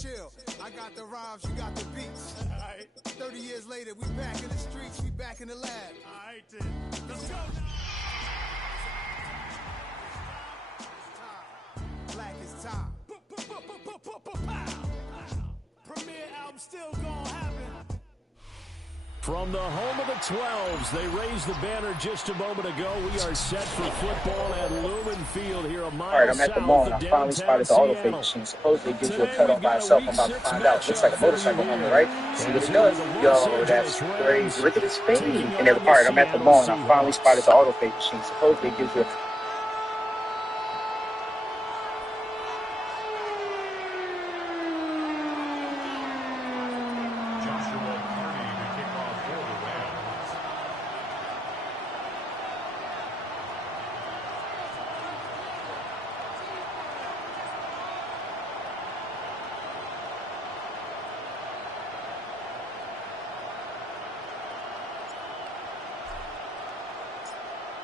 chill. I got the rhymes, you got the beats. All right. 30 years later, we back in the streets, we back in the lab. All right, then. Let's go. Black is time. Premiere album still gonna happen. From the home of the 12s, they raised the banner just a moment ago. We are set for football at Lumen Field here a mile south. All right, I'm at the mall, and I finally spotted the auto fake machine. Supposedly it gives you a cutoff by itself. I'm about to find out. Looks like a motorcycle helmet, right? See what it does? Yo, that's crazy. Look at this fade. And all right, I'm at the mall, and I finally spotted the auto fake machine. Supposedly it gives you a...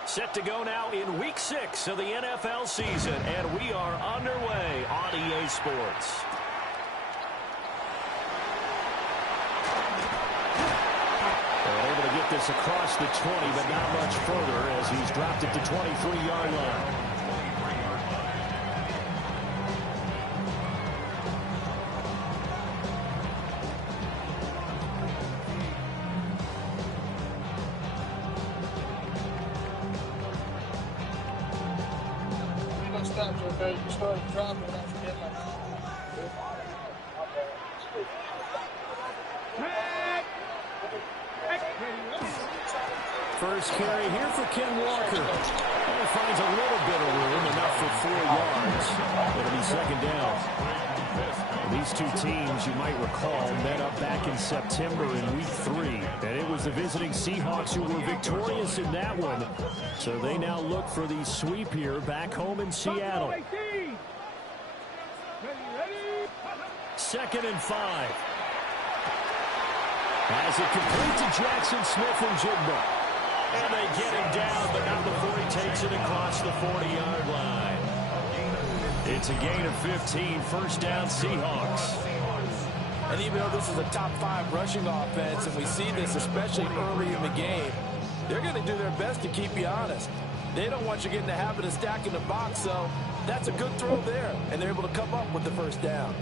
Set to go now in Week 6 of the NFL season, and we are underway on EA Sports. And able to get this across the 20, but not much further as he's dropped it to 23-yard line. You started dropping and I forget First carry here for Ken Walker. And he finds a little bit of room, enough for 4 yards. It'll be second down. These two teams, you might recall, met up back in September in Week 3. And it was the visiting Seahawks who were victorious in that one. So they now look for the sweep here back home in Seattle. 2nd and 5. As it complete to Jackson Smith and Jigba. And they get him down, but not before he takes it across the 40-yard line. It's a gain of 15, first down Seahawks. And even though this is a top 5 rushing offense, and we see this especially early in the game, they're going to do their best to keep you honest. They don't want you getting the habit of stacking the box, so that's a good throw there, and they're able to come up with the first down.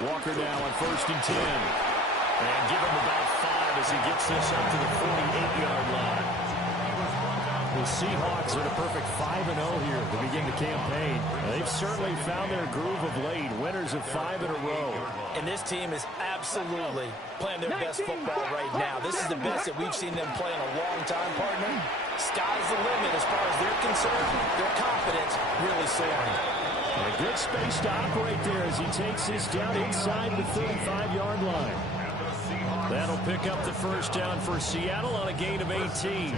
Walker now on 1st and 10. And give him about 5 as he gets this up to the 48-yard line. The Seahawks are a perfect 5-0 here to begin the campaign. They've certainly found their groove of late, winners of 5 in a row. And this team is absolutely playing their best football right now. This is the best that we've seen them play in a long time, partner. Sky's the limit as far as they're concerned. Their confidence really soaring. And a good space to operate there as he takes this down inside the 35-yard line. That'll pick up the first down for Seattle on a gain of 18.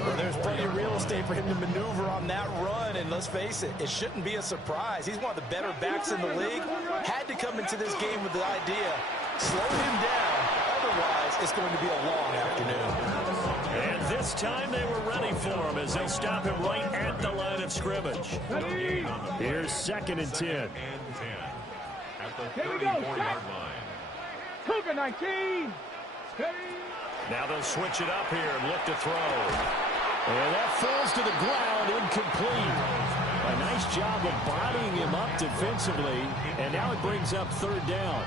Well, there's plenty of real estate for him to maneuver on that run, and let's face it, it shouldn't be a surprise. He's one of the better backs in the league. Had to come into this game with the idea, slow him down, otherwise it's going to be a long afternoon. And this time they were ready for him as they'll stop him right at the line of scrimmage. Here's 2nd and 10. At the 34-yard line. Cougar 19. Now they'll switch it up here and look to throw. And that falls to the ground, incomplete. A nice job of bodying him up defensively, and now it brings up 3rd down.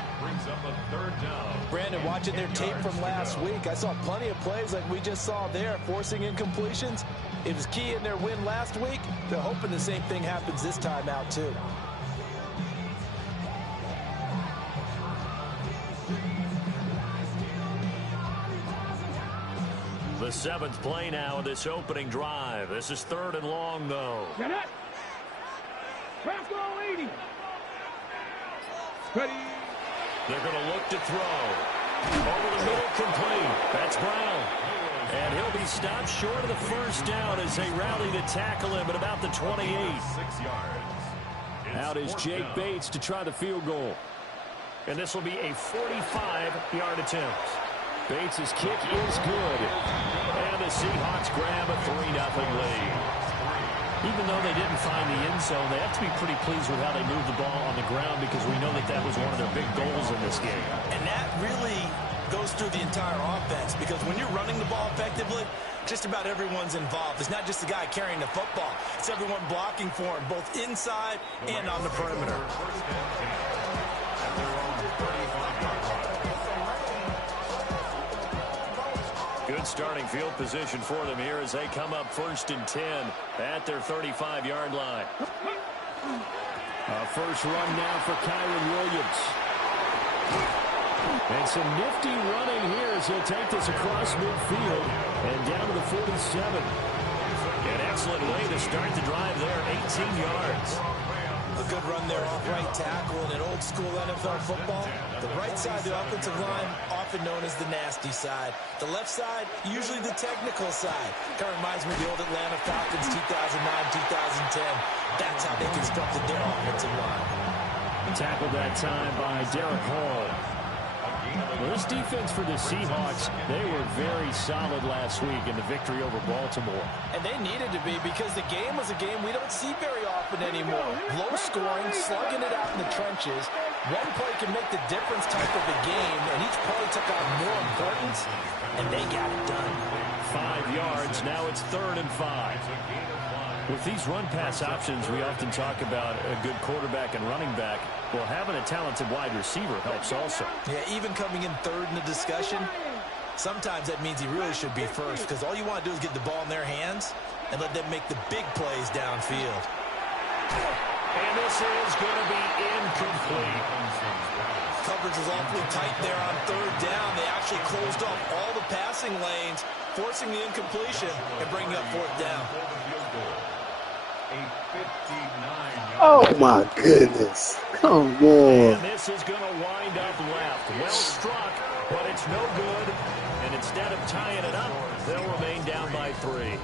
Brandon, watching their tape from last week, I saw plenty of plays like we just saw there, forcing incompletions. It was key in their win last week. They're hoping the same thing happens this time out, too. The 7th play now of this opening drive. This is 3rd and long, though. Get it. Brasco 80. Ready. They're going to look to throw. Over the middle, complete. That's Brown. And he'll be stopped short of the first down as they rally to tackle him at about the 28. 6 yards. Out is Jake Bates to try the field goal. And this will be a 45-yard attempt. Bates' kick is good. And the Seahawks grab a 3-0 lead. Even though they didn't find the end zone, they have to be pretty pleased with how they moved the ball on the ground because we know that that was one of their big goals in this game. And that really goes through the entire offense because when you're running the ball effectively, just about everyone's involved. It's not just the guy carrying the football. It's everyone blocking for him, both inside and on the perimeter. Good starting field position for them here as they come up 1st and 10 at their 35-yard line. First run now for Kyron Williams. And some nifty running here as he'll take this across midfield and down to the 47. An excellent way to start the drive there, 18 yards. A good run there off right tackle in an old-school NFL football. The right side of the offensive line, often known as the nasty side. The left side, usually the technical side. Kind of reminds me of the old Atlanta Falcons 2009-2010. That's how they constructed their offensive line. Tackled that time by Derek Hall. Well, this defense for the Seahawks, they were very solid last week in the victory over Baltimore. And they needed to be because the game was a game we don't see very often anymore. Low scoring, slugging it out in the trenches. One play can make the difference type of a game, and each play took on more importance, and they got it done. 5 yards, now it's 3rd and 5. With these run-pass options, we often talk about a good quarterback and running back. Well, having a talented wide receiver helps also. Yeah, even coming in 3rd in the discussion, sometimes that means he really should be first because all you want to do is get the ball in their hands and let them make the big plays downfield. And this is going to be incomplete. Coverage was awfully tight there on 3rd down. They actually closed off all the passing lanes, forcing the incompletion and bringing up 4th down. Oh, my goodness. Come on. And this is going to wind up left. Well struck, but it's no good. And instead of tying it up, they'll remain down by 3.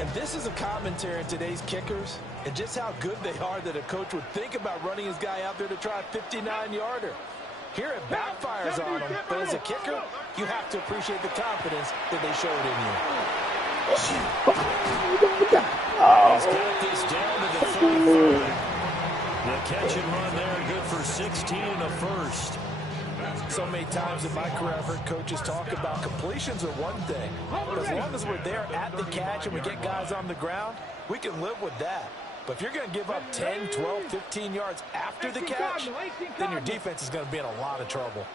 And this is a commentary on today's kickers and just how good they are that a coach would think about running his guy out there to try a 59-yarder. Here it backfires on him, but as a kicker, you have to appreciate the confidence that they showed in you. He's got this down to the 35. The catch and run there, good for 16 and a first. So many times in my career, I've heard coaches talk about completions are one thing. But as long as we're there at the catch and we get guys on the ground, we can live with that. But if you're going to give up 10, 12, 15 yards after the catch, then your defense is going to be in a lot of trouble.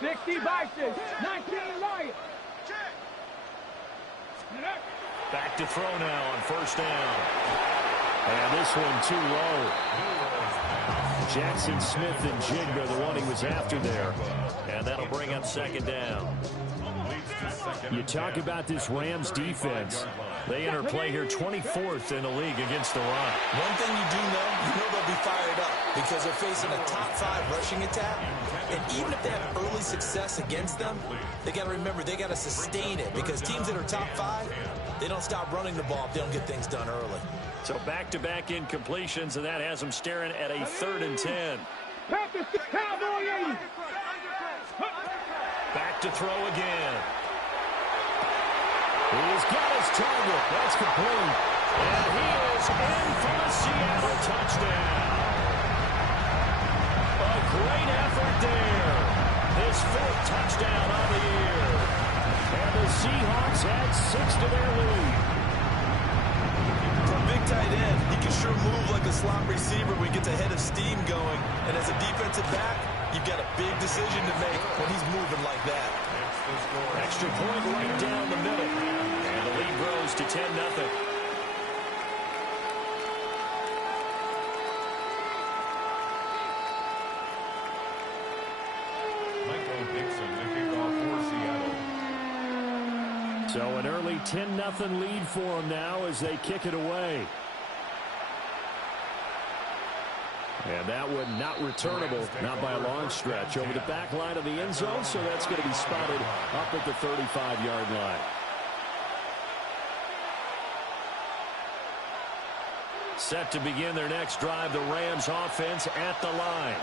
60 Bison, 19 Lions. Back to throw now on 1st down. And this one too low. Jackson Smith and Jigba, the one he was after there. And that'll bring up 2nd down. You talk about this Rams defense. They enter play here 24th in the league against the run. One thing you do know they'll be fired up because they're facing a top 5 rushing attack. And even if they have early success against them, they got to remember they got to sustain it because teams that are top 5, they don't stop running the ball if they don't get things done early. So back-to-back incompletions, and that has them staring at a 3rd and 10. Back to throw again. He's got his target. That's complete. And he is in for the Seattle touchdown. A great effort there. His 4th touchdown on the year. And the Seahawks add 6 to their lead. For a big tight end, he can sure move like a slot receiver when he gets a head of steam going. And as a defensive back, you've got a big decision to make when he's moving like that. Extra point right down the middle. And the lead grows to 10-0. So an early 10-0 lead for them now as they kick it away. And that one not returnable, not by a long stretch, over the back line of the end zone, so that's going to be spotted up at the 35-yard line. Set to begin their next drive, the Rams offense at the line.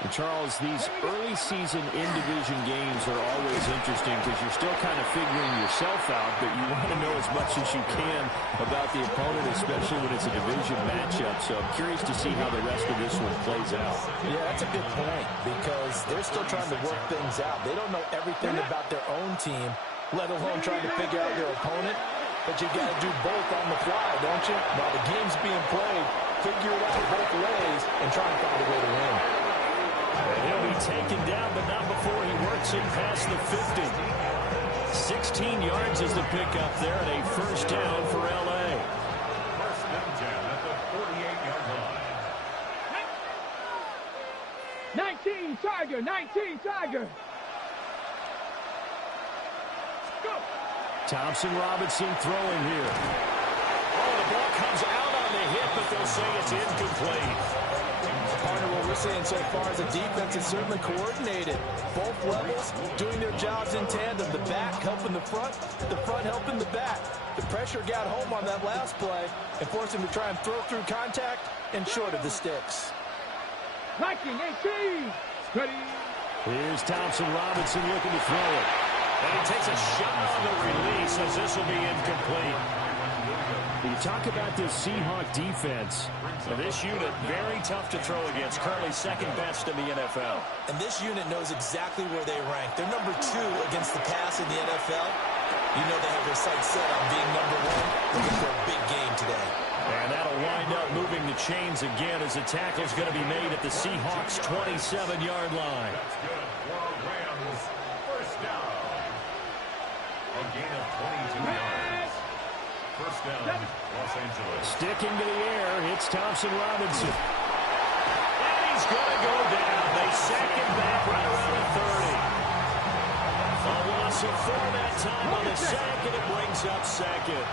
And Charles, these early season in-division games are always interesting because you're still kind of figuring yourself out, but you want to know as much as you can about the opponent, especially when it's a division matchup. So I'm curious to see how the rest of this one plays out. Yeah, that's a good point because they're still trying to work things out. They don't know everything about their own team, let alone trying to figure out their opponent. But you got to do both on the fly, don't you? While the game's being played, figure it out both ways and try and find a way to win. And he'll be taken down, but not before he works it past the 50. 16 yards is the pickup there, and a first down for L.A. First and 10 at the 48-yard line. 19 Tiger, 19 Tiger. Go. Thompson Robinson throwing here. Oh, the ball comes out on the hit, but they'll say it's incomplete. Partner, what we're seeing so far is a defense is certainly coordinated. Both levels doing their jobs in tandem. The back helping the front helping the back. The pressure got home on that last play and forced him to try and throw through contact and short of the sticks. 19, 18. Ready. Here's Thompson Robinson looking to throw it. And he takes a shot on the release as this will be incomplete. You talk about this Seahawk defense. This unit, very tough to throw against. Currently second best in the NFL. And this unit knows exactly where they rank. They're number 2 against the pass in the NFL. You know they have their sights set on being number 1. Looking for a big game today. And that'll wind up moving the chains again as the tackle's going to be made at the Seahawks' 27-yard line. That's good for Rams. First down. A gain of 22 yards. First down, Los Angeles. Sticking to the air, hits Thompson Robinson. And he's going to go down. They sack him back right around the 30. A loss of 4 that time on the sack, and it brings up second.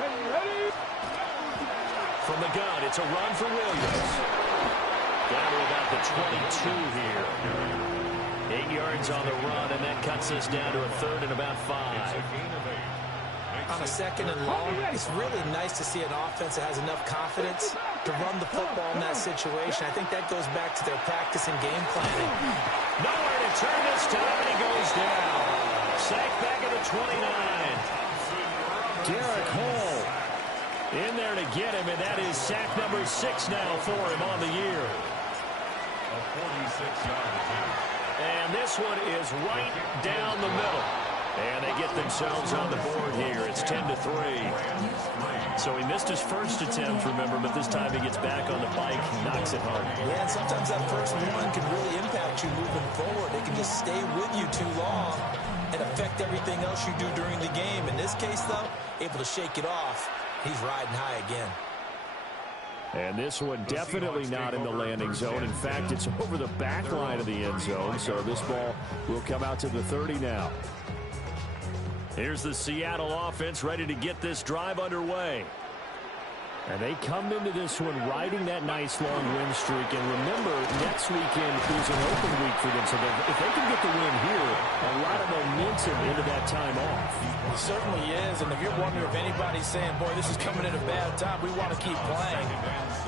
Ready. From the gun, it's a run for Williams. Down to about the 22 here. 8 yards on the run, and that cuts us down to a third and about 5. On a second and long, it's really nice to see an offense that has enough confidence to run the football in that situation. I think that goes back to their practice and game planning. Nowhere to turn this time, and he goes down. Sacked back at the 29. Derek Hall in there to get him, and that is sack number 6 now for him on the year. A 46-yard attempt. And this one is right down the middle. And they get themselves on the board here. It's 10-3. So he missed his first attempt, remember, but this time he gets back on the bike and knocks it home. Yeah, and sometimes that first one can really impact you moving forward. It can just stay with you too long and affect everything else you do during the game. In this case, though, able to shake it off. He's riding high again. And this one definitely not in the landing zone. In fact, it's over the back line of the end zone. So this ball will come out to the 30 now. Here's the Seattle offense ready to get this drive underway. And they come into this one riding that nice long win streak. And remember, next weekend is an open week for them. So if they can get the win here, a lot of momentum into that time off. It certainly is. And if you're wondering if anybody's saying, boy, this is coming at a bad time, we want to keep playing,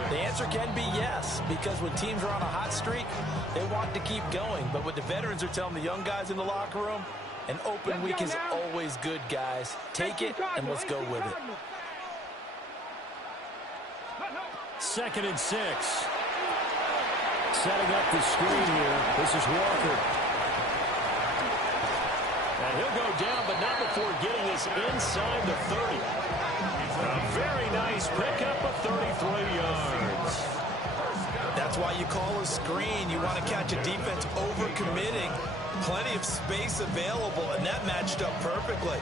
the answer can be yes. Because when teams are on a hot streak, they want to keep going. But what the veterans are telling the young guys in the locker room, an open week is always good, guys. Take it, and let's go with it. 2nd and 6. Setting up the screen here. This is Walker. And he'll go down, but not before getting this inside the 30. A very nice pickup of 33 yards. That's why you call a screen. You want to catch a defense overcommitting. Plenty of space available, and that matched up perfectly.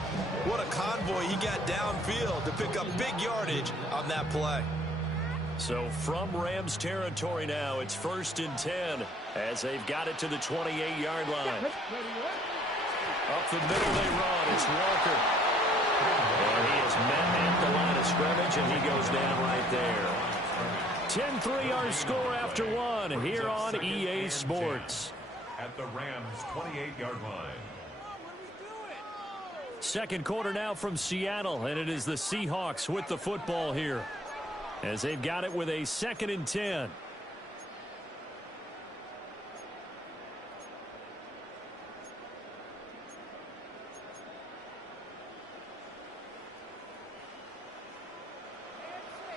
What a convoy he got downfield to pick up big yardage on that play. So from Rams territory now, it's 1st and 10 as they've got it to the 28-yard line. Up the middle they run. It's Walker. And he is met at the line of scrimmage, and he goes down right there. 10-3 our score after 1 here on EA Sports. At the Rams' 28-yard line. Second quarter now from Seattle, and it is the Seahawks with the football here as they've got it with a 2nd and 10.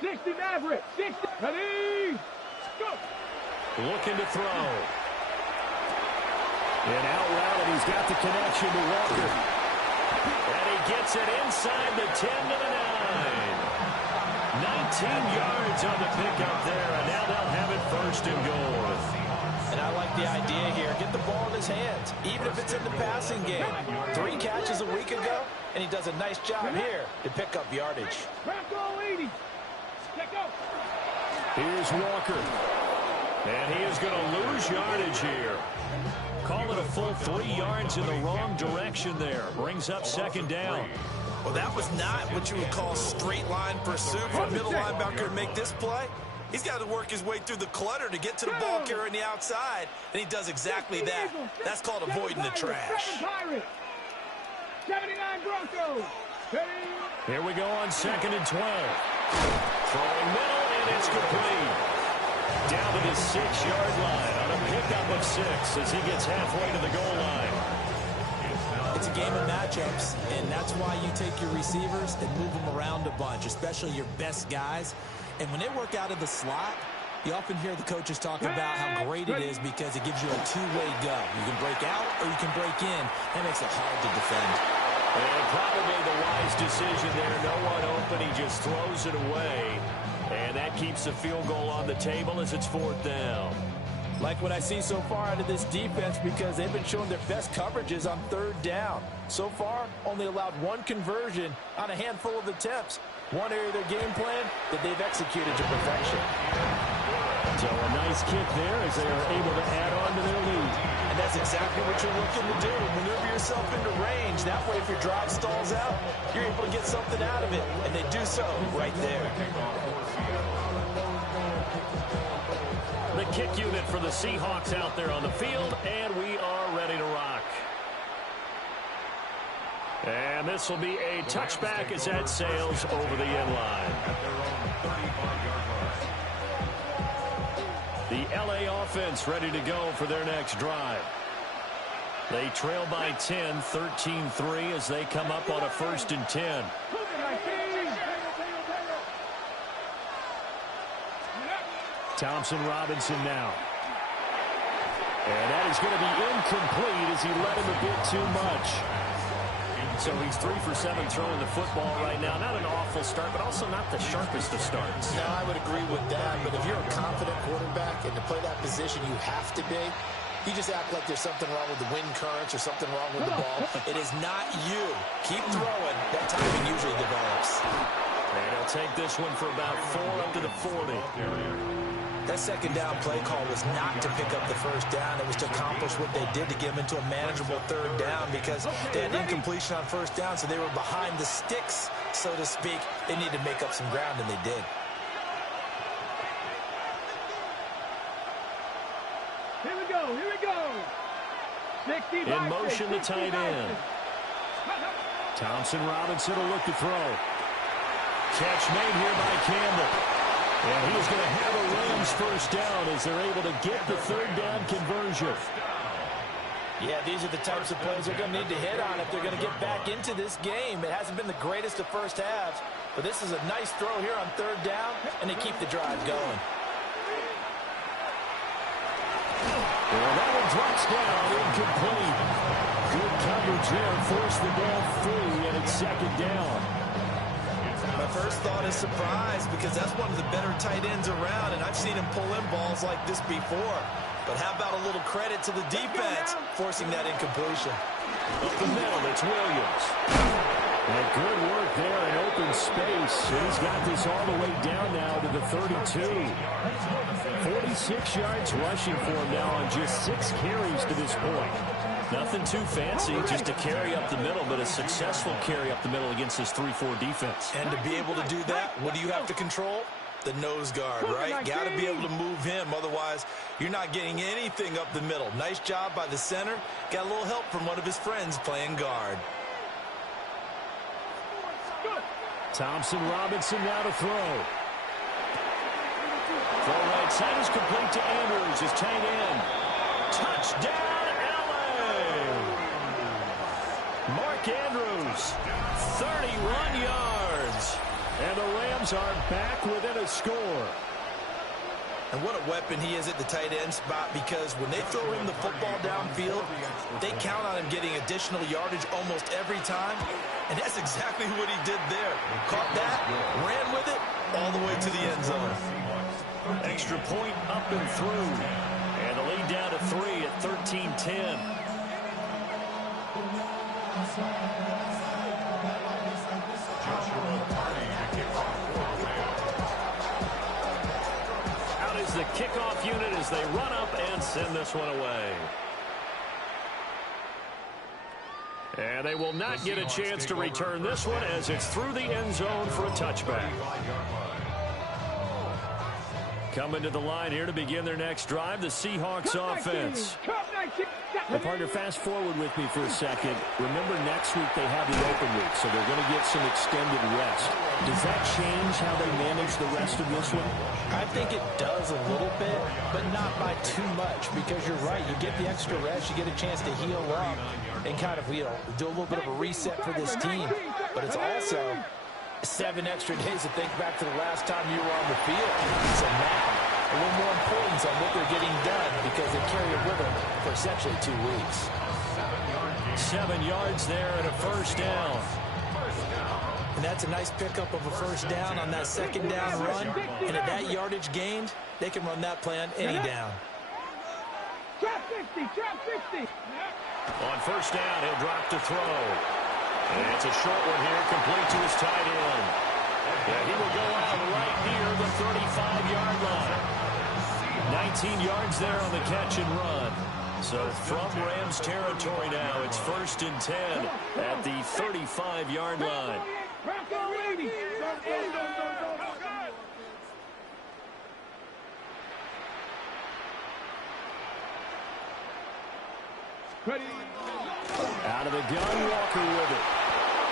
60 Maverick. 60. Ready? Go. Looking to throw. And out route, and he's got the connection to Walker. And he gets it inside the 10 to the 9. 19 yards on the pickup there, and now they'll have it first and goal. And I like the idea here. Get the ball in his hands, even if it's in the passing game. 3 catches a week ago, and he does a nice job here to pick up yardage. Go 80. Check out. Here's Walker. And he is going to lose yardage here. Call it a full 3 yards in the wrong direction there. Brings up second down. Well, that was not what you would call straight line pursuit for a middle linebacker to make this play. He's got to work his way through the clutter to get to the ball carrier on the outside, and he does exactly that. That's called avoiding the trash. 79 Broncos. Here we go on 2nd and 12. Throwing middle, and it's complete. Down to the 6-yard line on a pickup of 6 as he gets halfway to the goal line. It's a game of matchups, and that's why you take your receivers and move them around a bunch, especially your best guys. And when they work out of the slot, you often hear the coaches talk about how great it is because it gives you a two-way go. You can break out or you can break in. That makes it hard to defend. And probably the wise decision there. No one open. He just throws it away. And that keeps the field goal on the table as it's 4th down. Like what I see so far out of this defense because they've been showing their best coverages on 3rd down. So far, only allowed 1 conversion on a handful of attempts. One area of their game plan that they've executed to perfection. So a nice kick there as they are able to add on to their lead. And that's exactly what you're looking to do. Maneuver yourself into range. That way, if your drive stalls out, you're able to get something out of it. And they do so right there. The kick unit for the Seahawks out there on the field, and we are ready to rock. And this will be a touchback as that sails over the end line. The LA offense ready to go for their next drive. They trail by 10, 13-3 as they come up on a 1st and 10. Thompson Robinson now. And that is going to be incomplete as he led him a bit too much. So he's 3 for 7 throwing the football right now. Not an awful start, but also not the sharpest of starts. No, I would agree with that. But if you're a confident quarterback and to play that position you have to be, you just act like there's something wrong with the wind currents or something wrong with the ball. It is not you. Keep throwing. That timing usually develops. And he'll take this one for about 4 up to the 40. That 2nd down play call was not to pick up the 1st down. It was to accomplish what they did to get them into a manageable 3rd down because they had incompletion on 1st down, so they were behind the sticks, so to speak. They needed to make up some ground, and they did. Here we go. Here we go. 60 in motion, the tight end. Thompson Robinson will look to throw. Catch made here by Campbell. And he's going to have a Rams 1st down as they're able to get the 3rd down conversion. Yeah, these are the types of plays they're going to need to hit on if they're going to get back into this game. It hasn't been the greatest of first halves, but this is a nice throw here on 3rd down, and they keep the drive going. Well, that one drops down, incomplete. Good coverage there, forced the ball free, and it's 2nd down. My first thought is surprise because that's one of the better tight ends around, and I've seen him pull in balls like this before. But how about a little credit to the defense forcing that incompletion? Up the middle, it's Williams. And good work there in open space. And he's got this all the way down now to the 32. 46 yards rushing for him now on just 6 carries to this point. Nothing too fancy, just a carry up the middle, but a successful carry up the middle against this 3-4 defense. And to be able to do that, what do you have to control? The nose guard, right? Got to be able to move him. Otherwise, you're not getting anything up the middle. Nice job by the center. Got a little help from one of his friends playing guard. Thompson Robinson now to throw. Throw right side is complete to Andrews, his tight end. Touchdown! Mark Andrews, 31 yards. And the Rams teams are back within a score. And what a weapon he is at the tight end spot, because when they throw him the football downfield, they count on him getting additional yardage almost every time. And that's exactly what he did there. Caught that, ran with it, all the way to the end zone. Extra point up and through. And the lead down to 3 at 13-10. Out is the kickoff unit as they run up and send this one away. And they will not get a chance to return this one as it's through the end zone for a touchback. Coming to the line here to begin their next drive, the Seahawks offense. The partner, fast forward with me for a second. Remember, next week they have the open week, so they're going to get some extended rest. Does that change how they manage the rest of this one? I think it does a little bit, but not by too much, because you're right. You get the extra rest, you get a chance to heal up and kind of, do a little bit of a reset for this team. But it's also 7 extra days to think back to the last time you were on the field. So now, a little more importance on what they're getting done, because they carry it with them for essentially 2 weeks. 7 yards there and a first down. And that's a nice pickup of a first down on that second down run. And at that yardage gained, they can run that play on any down. Trap 60, trap 60. On first down, he'll drop to throw. And it's a short one here, complete to his tight end. And he will go out right near the 35-yard line. 19 yards there on the catch and run. So from Rams territory now, it's 1st and 10 at the 35-yard line. Out of the gun, Walker with it.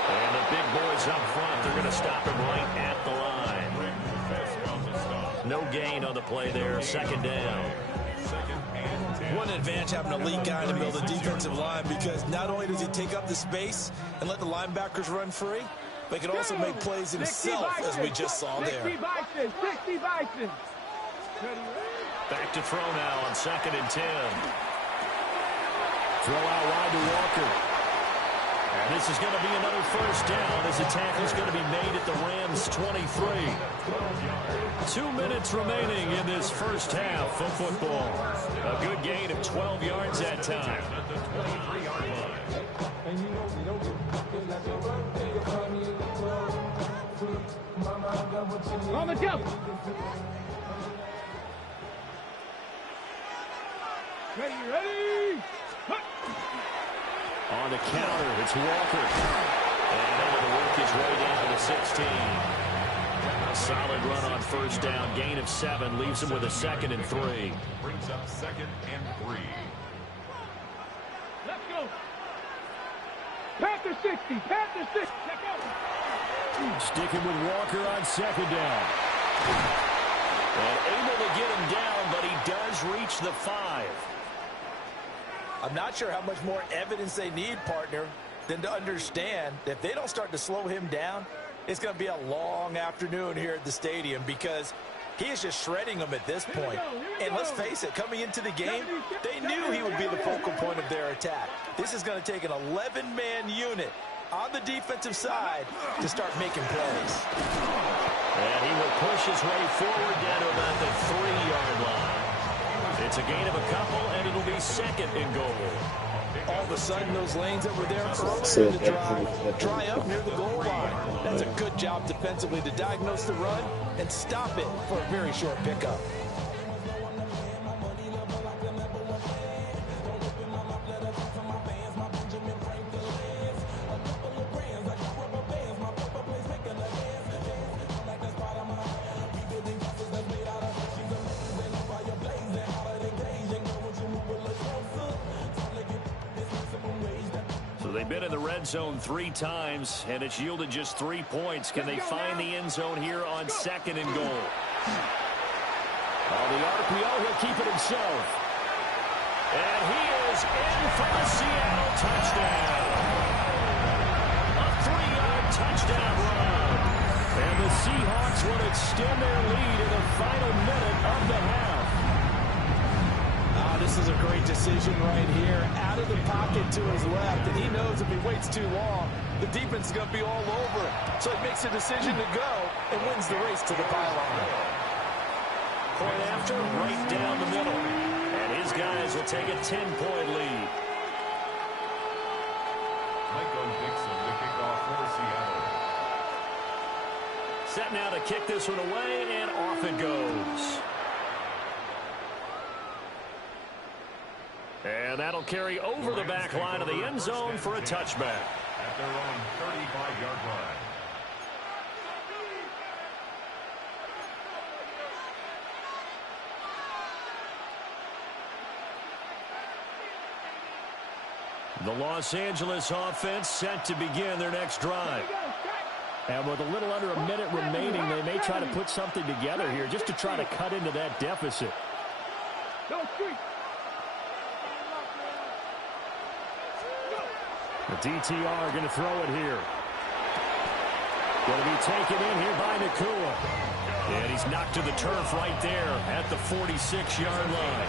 And the big boys up front, they're going to stop him right at the line. No gain on the play there, 2nd down. One advantage having a lead guy in the middle of the defensive line, because not only does he take up the space and let the linebackers run free, but he can also make plays himself, as we just saw there. 60 Bison. Back to throw now on 2nd and 10. Throw out wide to Walker. And this is going to be another first down as the tackle is going to be made at the Rams' 23. 2 minutes remaining in this first half of football. A good gain of 12 yards that time. On the jump. Ready. On the counter, it's Walker. And able to work his way down to 16. A solid run on first down. Gain of 7 leaves him with a 2nd and 3. Brings up 2nd and 3. Let's go. Panther 60. Panther 60. Let's go. Sticking with Walker on 2nd down. And able to get him down, but he does reach the 5. I'm not sure how much more evidence they need, partner, than to understand that if they don't start to slow him down, it's going to be a long afternoon here at the stadium, because he is just shredding them at this point. And let's face it, coming into the game, they knew he would be the focal point of their attack. This is going to take an 11-man unit on the defensive side to start making plays. And he will push his way forward down to about the 3-yard line. It's a gain of a couple, and it'll be 2nd and goal. All of a sudden, those lanes that were there earlier in the drive dry up near the goal line. That's a good job defensively to diagnose the run and stop it for a very short pickup. They've been in the red zone 3 times, and it's yielded just 3 points. Can they find the end zone here on 2nd and goal? The RPO, he'll keep it himself. And he is in for a Seattle touchdown. A 3-yard touchdown run. And the Seahawks will extend their lead in the final minute of the half. This is a great decision right here. Out of the pocket to his left, and he knows if he waits too long, the defense is going to be all over him. So he makes a decision to go and wins the race to the pylon. Point after, right down the middle. And his guys will take a 10-point lead. Michael Dixon, the kickoff for Seattle. Set now to kick this one away, and off it goes. And that'll carry over the back line of the end zone for a touchback. At their own 35-yard line. The Los Angeles offense set to begin their next drive. And with a little under a minute remaining, they may try to put something together here just to try to cut into that deficit. The DTR going to throw it here. Going to be taken in here by Nakua. And he's knocked to the turf right there at the 46-yard line.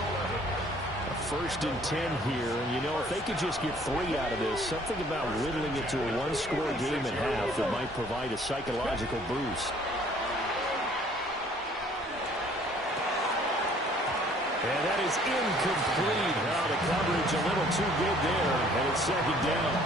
A 1st and 10 here. And, you know, if they could just get 3 out of this, something about whittling it to a one-score game at half that might provide a psychological boost. And that is incomplete. Now the coverage a little too good there, and it's 2nd down.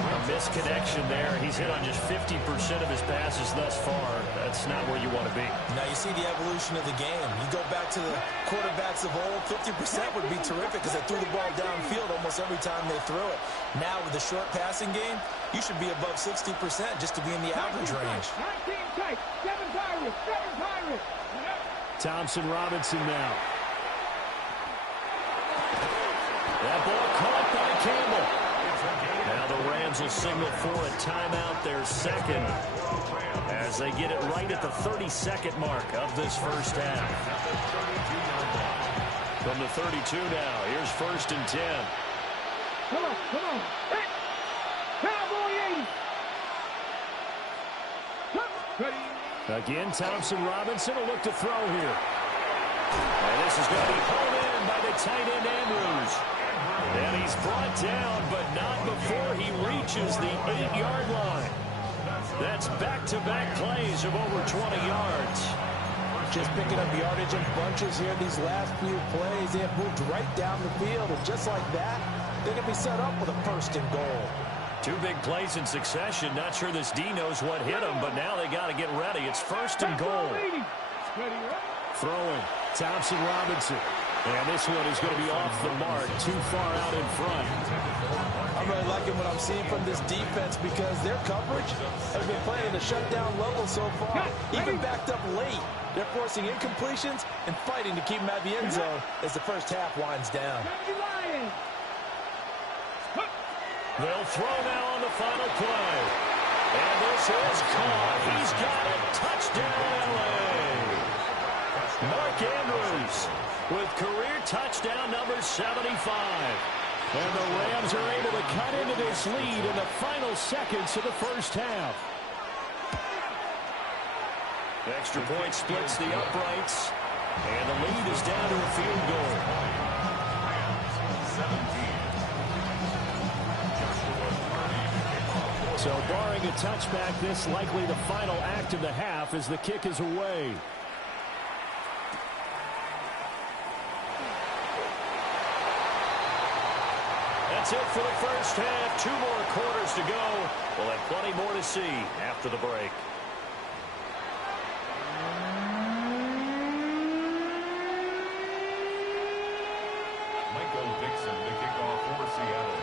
A misconnection there. He's hit on just 50% of his passes thus far. That's not where you want to be. Now you see the evolution of the game. You go back to the quarterbacks of old, 50% would be terrific because they threw the ball downfield almost every time they threw it. Now with the short passing game, you should be above 60% just to be in the average range. 19 tight, 7 Pirates, 7 Pirates. Thompson Robinson now. That ball caught by Campbell. Now the Rams will signal for a timeout, their 2nd, as they get it right at the 32nd mark of this first half. From the 32 now, here's 1st and 10. Come on, come on. Hey, Cowboy 80. Ready. Again, Thompson Robinson will look to throw here. And this is going to be pulled in by the tight end Andrews. And he's brought down, but not before he reaches the 8-yard line. That's back-to-back plays of over 20 yards. Just picking up yardage in bunches here these last few plays. They have moved right down the field, and just like that, they're going to be set up with a 1st and goal. 2 big plays in succession. Not sure this D knows what hit him, but now they got to get ready. It's 1st and goal. Throwing, Thompson Robinson. And this one is going to be off the mark, too far out in front. I'm really liking what I'm seeing from this defense because their coverage has been playing at a shutdown level so far. Even backed up late, they're forcing incompletions and fighting to keep them at the end zone as the first half winds down. They'll throw now on the final play. And this is caught. He's got it. Touchdown, L.A. Mark Andrews with career touchdown number 75. And the Rams are able to cut into this lead in the final seconds of the first half. Extra point splits the uprights. And the lead is down to a field goal. So barring a touchback, this likely the final act of the half as the kick is away. That's it for the first half. 2 more quarters to go. We'll have plenty more to see after the break. Michael Dixon, the kickoff for Seattle.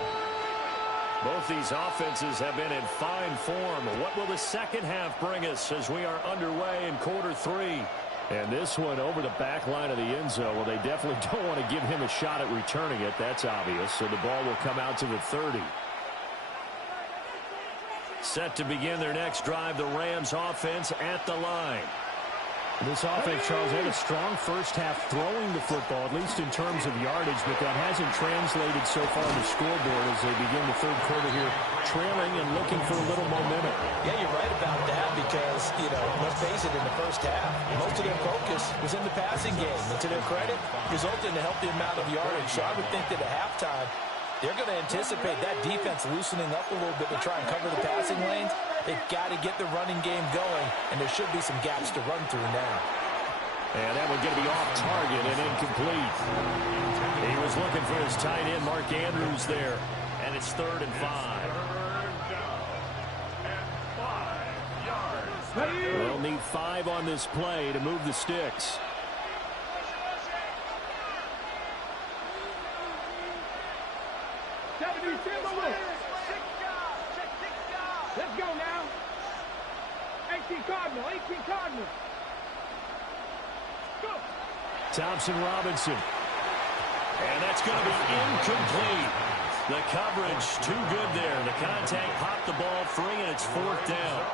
Both these offenses have been in fine form. What will the second half bring us as we are underway in quarter 3? And this one over the back line of the end zone. Well, they definitely don't want to give him a shot at returning it. That's obvious. So the ball will come out to the 30. Set to begin their next drive, the Rams offense at the line. This offense, Charles, had a strong first half throwing the football, at least in terms of yardage, but that hasn't translated so far on the scoreboard as they begin the third quarter here, trailing and looking for a little momentum. Yeah, you're right about that because because, you know, let's face it, in the first half, most of their focus was in the passing game. And to their credit, resulted in a healthy amount of yardage. So I would think that at halftime, they're going to anticipate that defense loosening up a little bit to try and cover the passing lanes. They've got to get the running game going, and there should be some gaps to run through now. And that one's going to be off target and incomplete. He was looking for his tight end, Mark Andrews, there. And it's 3rd and 5. They'll need 5 on this play to move the sticks. Let's go now. 18 Cardinal, 18 Cardinal. Go. Thompson Robinson. And that's going to be incomplete. The coverage too good there. The contact popped the ball free, and it's 4th down.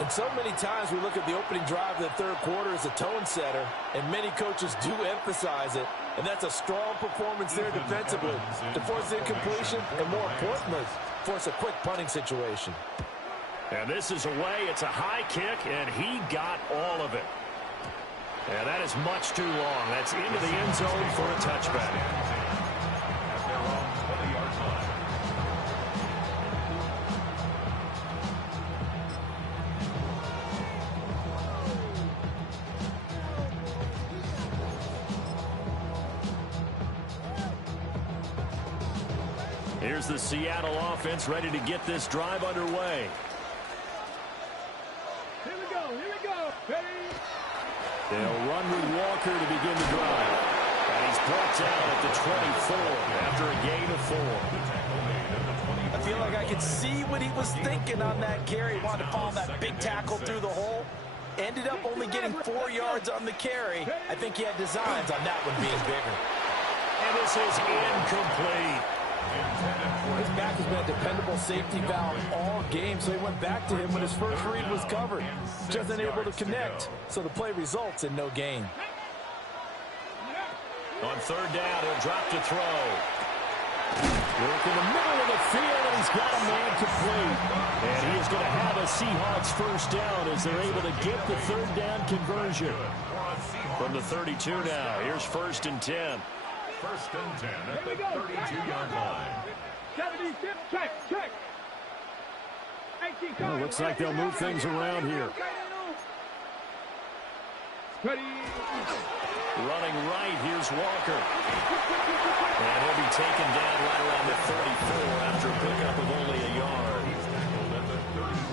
And so many times we look at the opening drive of the third quarter as a tone setter, and many coaches do emphasize it. And that's a strong performance there defensively to force the incompletion and, more importantly, force a quick punting situation. And this is away. It's a high kick, and he got all of it. And that is much too long. That's into the end zone for a touchback. Here's the Seattle offense ready to get this drive underway. Here we go, here we go. Ready? They'll run with Walker to begin the drive. And he's brought down at the 24 after a gain of 4. I feel like I could see what he was thinking on that carry. He wanted to follow that big tackle through the hole. Ended up only getting 4 yards on the carry. I think he had designs on that one being bigger. And this is incomplete. His back has been a dependable safety valve all game, so he went back to him when his first read was covered. Just unable to connect, so the play results in no gain. On 3rd down, he'll drop to throw. Work in the middle of the field, and he's got a man complete. And he is going to have a Seahawks first down as they're able to get the 3rd down conversion. From the 32 now, here's 1st and 10. 1st and 10 at the 32-yard line. 76, check. Well, looks like they'll move things around here. Ready? Running right, here's Walker. And he'll be taken down right around the 34 after a pickup of only a yard.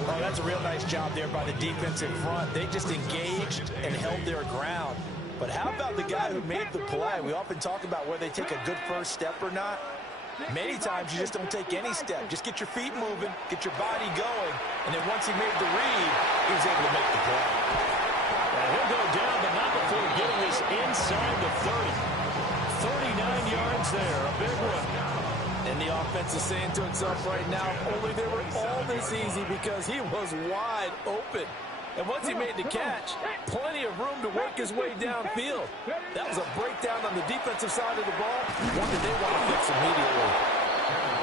Oh, that's a real nice job there by the defensive front. They just engaged and held their ground. But how about the guy who made the play? We often talk about whether they take a good first step or not. Many times you just don't take any step. Just get your feet moving, get your body going, and then once he made the read, he was able to make the play. And he'll go down, but not before getting this inside the 30. 39 yards there, a big one. And the offense is saying to itself right now, only they were all this easy because he was wide open. And once he made the catch, plenty of room to work his way downfield. That was a breakdown on the defensive side of the ball, one that they want to fix immediately.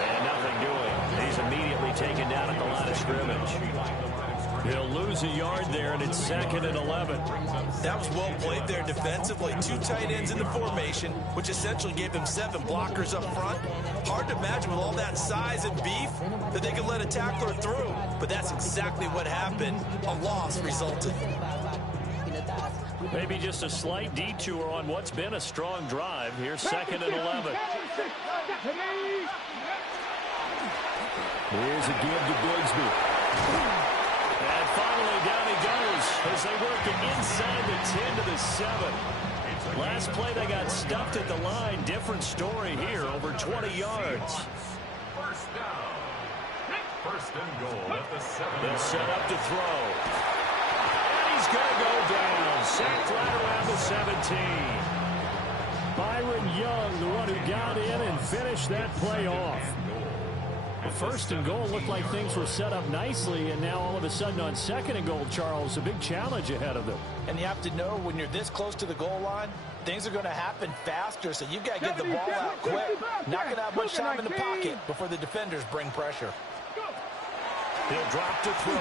And nothing doing. He's immediately taken down at the line of scrimmage. He'll lose a yard there, and it's 2nd and 11. That was well played there defensively. 2 tight ends in the formation, which essentially gave them 7 blockers up front. Hard to imagine with all that size and beef that they could let a tackler through. But that's exactly what happened. A loss resulted. Maybe just a slight detour on what's been a strong drive. Here's 2nd and 11. Here's a give to Bigsby. And finally, down he goes as they work it inside the 10 to the 7. Last play, they got stuffed at the line. Different story here, over 20 yards. 1st down. 1st and goal at the 7. They'll set up to throw. And he's going to go down. Sacked right around the 17. Byron Young, the one who got in and finished that play off. 1st and goal looked like things were set up nicely, and now all of a sudden on 2nd and goal, Charles, a big challenge ahead of them. And you have to know when you're this close to the goal line, things are going to happen faster, so you've got to get the ball out quick. Not going to have much time in the pocket before the defenders bring pressure. He'll drop to throw.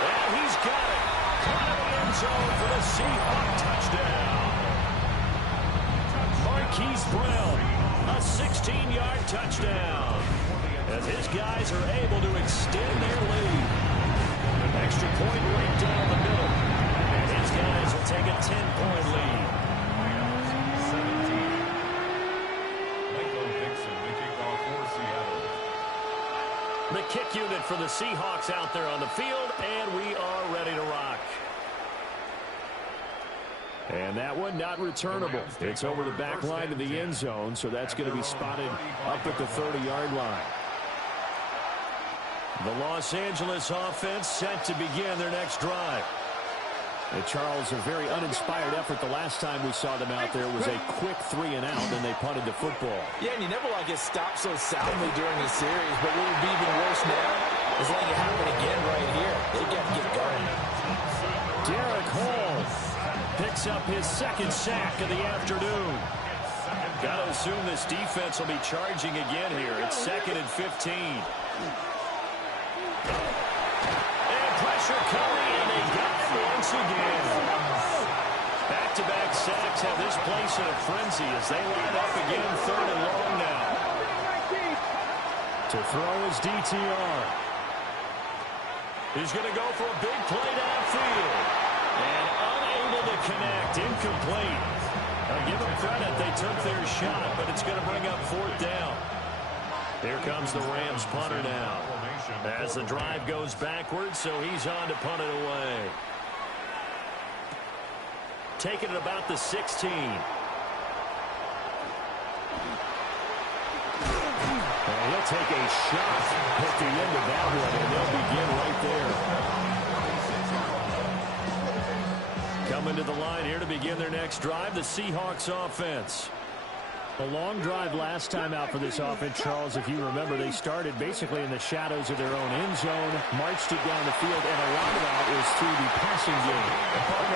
And he's got it. Caught in the end zone for the Seahawks touchdown. Marquise Brown, a 16-yard touchdown. As his guys are able to extend their lead. Extra point right down the middle. And his guys will take a 10-point lead. 17. Michael Dixon, the kickoff for Seattle. The kick unit for the Seahawks out there on the field, and we are ready to rock. And that one not returnable. It's over the back line of the end zone, so that's going to be spotted up at the 30-yard line. The Los Angeles offense set to begin their next drive. And Charles, a very uninspired effort the last time we saw them out there was a quick 3-and-out, and they punted the football. Yeah, and you never like get stopped so soundly during the series, but what would be even worse now is letting it happen again right here. They got to get going. Derek Hall picks up his second sack of the afternoon. Got to assume this defense will be charging again here. It's 2nd and 15. And pressure coming, and they got it once again. Back-to-back sacks have this place in a frenzy as they line up again 3rd and long now. To throw his DTR. He's going to go for a big play downfield. And unable to connect, incomplete. I'll give them credit, they took their shot, but it's going to bring up 4th down. Here comes the Rams punter now. As the drive goes backwards, so he's on to punt it away. Taking it about the 16. And he'll take a shot at the end of that one, and they'll begin right there. Coming to the line here to begin their next drive, the Seahawks offense. A long drive last time out for this offense, Charles. If you remember, they started basically in the shadows of their own end zone, marched it down the field, and a lot of that was through the passing game.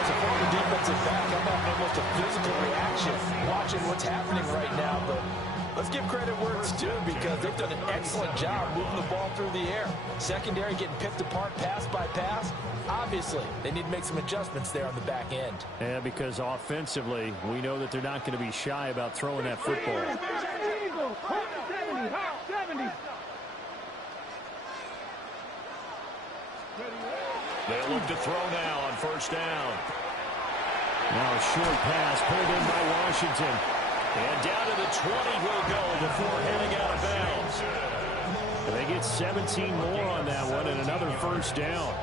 As a former defensive back, I'm having almost a physical reaction watching what's happening right now, but let's give credit where it's due because they've done an excellent job moving the ball through the air. Secondary getting picked apart pass by pass. Obviously, they need to make some adjustments there on the back end. Yeah, because offensively, we know that they're not going to be shy about throwing that football. 70. They'll look to throw now on 1st down. Now a short pass pulled in by Washington. And down to the 20 will go before heading out of bounds. And they get 17 more on that one and another 1st down.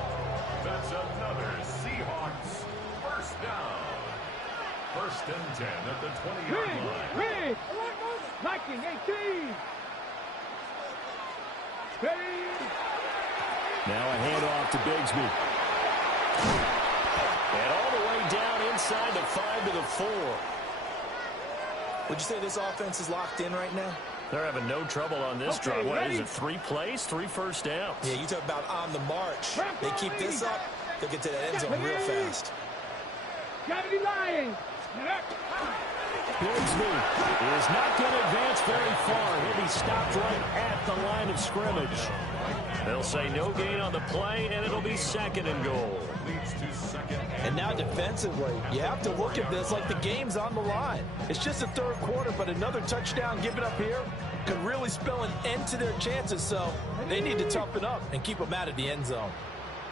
That's another Seahawks 1st down. 1st and 10 at the 20-yard line. Red. Viking 18. Ready. Now a handoff to Bigsby. And all the way down inside the 5 to the 4. Would you say this offense is locked in right now? They're having no trouble on this drive. What is it, 3 plays, 3 1st downs? Yeah, you talk about on the march. They keep this up, they'll get to that end zone real fast. Gravity lying. Bigsby is not going to advance very far. He'll be stopped right at the line of scrimmage. They'll say no gain on the play, and it'll be 2nd and goal. Leads to 2nd. And now defensively, you have to look at this like the game's on the line. It's just the 3rd quarter, but another touchdown given up here could really spell an end to their chances, so they need to toughen up and keep them out of the end zone.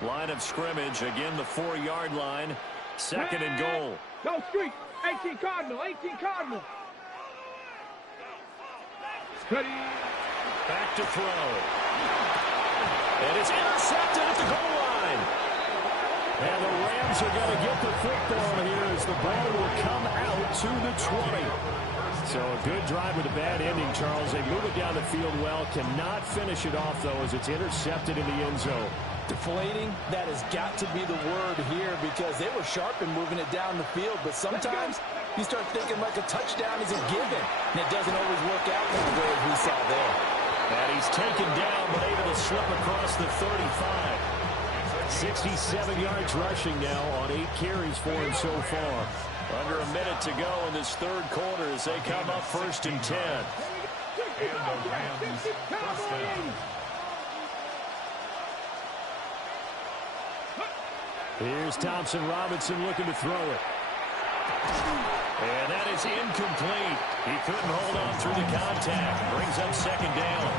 Line of scrimmage, again the 4-yard line, 2nd and goal. Go street. 18 Cardinal. 18 Cardinal. Ready. Back to throw. And it's intercepted at the goal line. And the Rams are going to get the football here as the ball will come out to the 20. So a good drive with a bad ending, Charles. They move it down the field well. Cannot finish it off, though, as it's intercepted in the end zone. Deflating, that has got to be the word here because they were sharp in moving it down the field, but sometimes you start thinking like a touchdown is a given, and it doesn't always work out the way we saw there. And he's taken down, but able to slip across the 35. 67 yards rushing now on 8 carries for him so far. Under a minute to go in this 3rd quarter as they come up 1st and 10. And the Rams 1st down. Here's Thompson Robinson looking to throw it. And that is incomplete. He couldn't hold on through the contact. Brings up second down.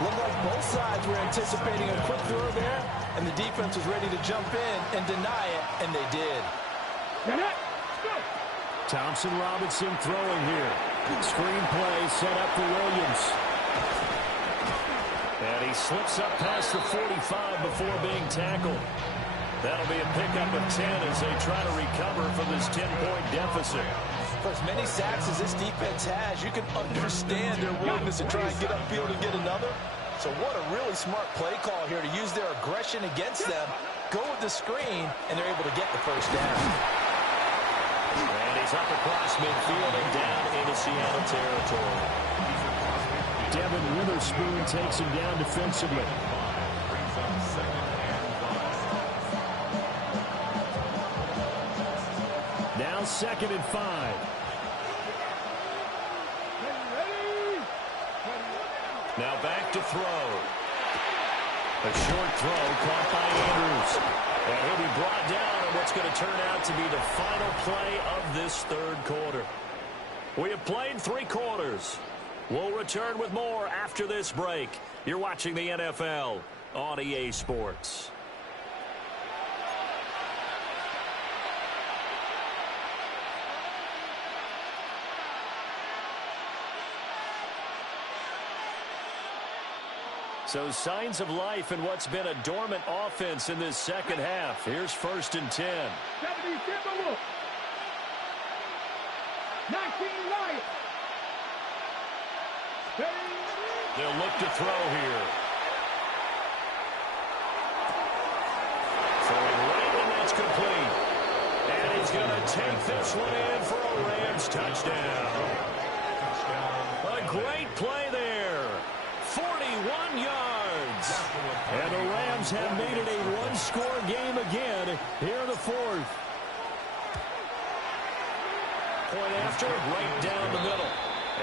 Looked like both sides were anticipating a quick throw there, and the defense was ready to jump in and deny it, and they did. Thompson Robinson throwing here. Screen play set up for Williams. And he slips up past the 45 before being tackled. That'll be a pickup of 10 as they try to recover from this 10-point deficit. For as many sacks as this defense has, you can understand their willingness to try and get upfield and get another. So what a really smart play call here to use their aggression against them, go with the screen, and they're able to get the first down. And he's up across midfield and down into Seattle territory. Devin Witherspoon takes him down defensively. Now 2nd and 5. Now back to throw. A short throw caught by Andrews. And he'll be brought down on what's going to turn out to be the final play of this third quarter. We have played 3 quarters. We'll return with more after this break. You're watching the NFL on EA Sports. So signs of life in what's been a dormant offense in this second half. Here's 1st and 10. 19 Lions. They'll look to throw here. Throwing right, and that's complete. And he's going to take this one in for a Rams touchdown. A great play there. 41 yards. And the Rams have made it a one-score game again here in the 4th. Point after, right down the middle.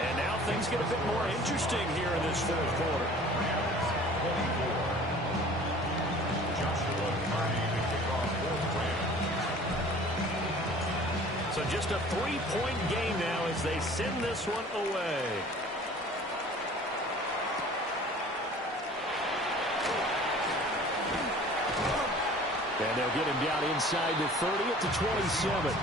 And now things get a bit more interesting here in this 4th quarter. So just a 3-point game now as they send this one away. And they'll get him down inside the 30 at the 27.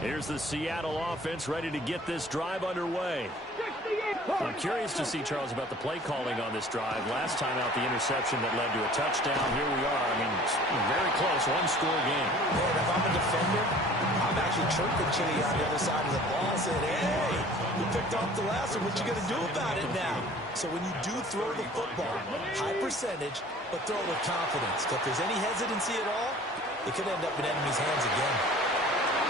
Here's the Seattle offense ready to get this drive underway. I'm curious to see, Charles, about the play calling on this drive. Last time out, the interception that led to a touchdown. Here we are. I mean, very close, one-score game. Man, if I'm a defender, I'm actually chirping Chili on the other side of the ball, saying, hey, you picked off the last one. What you going to do about it now? So when you do throw the football, high percentage, but throw it with confidence. If there's any hesitancy at all, it could end up in enemy's hands again.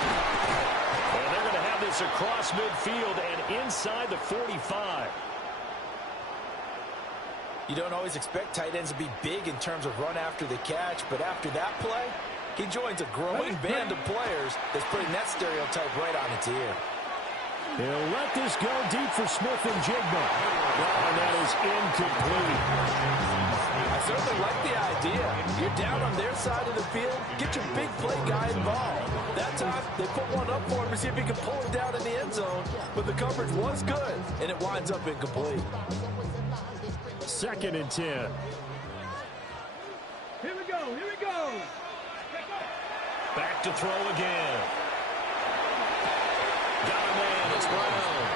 And they're going to have this across midfield and inside the 45. You don't always expect tight ends to be big in terms of run after the catch, but after that play, he joins a growing band of players that's putting that stereotype right on its ear. He'll let this go deep for Smith and Jigba. And that is incomplete. I certainly like the idea. You're down on their side of the field. Get your big play guy involved. That time, they put one up for him to see if he can pull it down in the end zone. But the coverage was good, and it winds up incomplete. 2nd and 10. Here we go. Here we go. Back to throw again. Got a man. It's Brown.